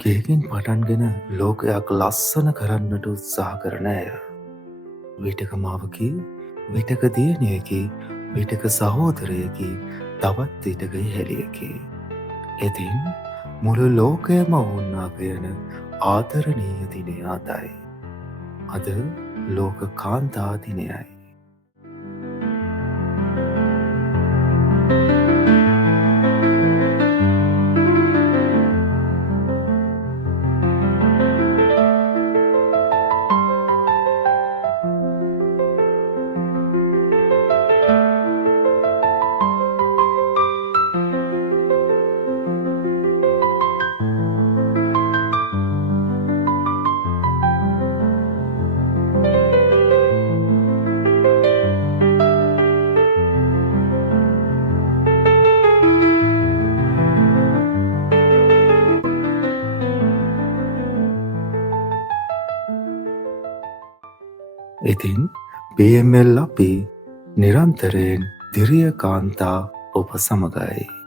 ගේකින් පටන්ගෙන ලෝකයක් ලස්සන කරන්නට උත්සාහ කරන ඇය. විටක මවකි, විටක දියණියකි, විටක සහෝදරයකි, තවත් විටක හෙළියකි. ඉතින් මුළු ලෝකයම ඔවුන් අගයන ආදරණීය දිනය අදයි. අද ලෝක කාන්තා දිනයයි. ඉතින් PML අපි නිරන්තරයෙන් දිරිය කාන්තා ඔබ සමගයි.